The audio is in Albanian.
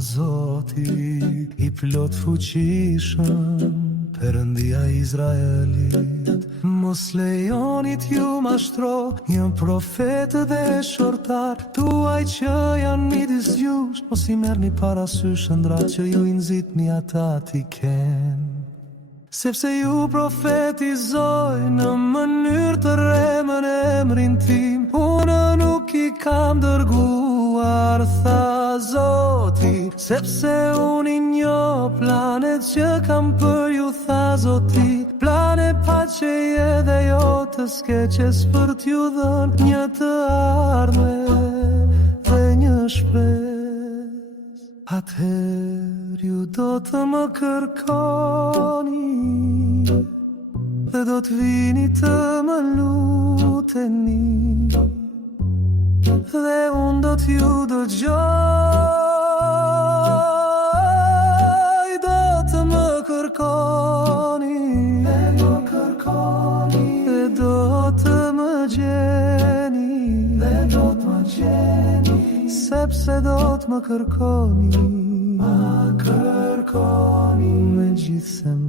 Zoti I plot fuqishëm, Perëndia Izraelit. Mos lejonit ju mashtro një profet dhe shortar, tuaj që janë midis jush, mos I merrni parasysh ëndrat që ju I nxitni ata t'i kenë. Sepse ju profetizoj në mënyrë të remën emrin tim, unë nuk I kam dërguar, tha Zoti, sepse unë I njoh planet që kam për ju, tha Zoti, plane paqeje dhe jo të skeqes, për t'ju dhënë një të ardhme dhe një shpresë. Atëherë ju do të më kërkoni dhe do të vini të më luteni, dhe unë do t'ju dëgjoj, do të më kërkoni dhe do të më gjeni, sepse do të më kërkoni me gjithë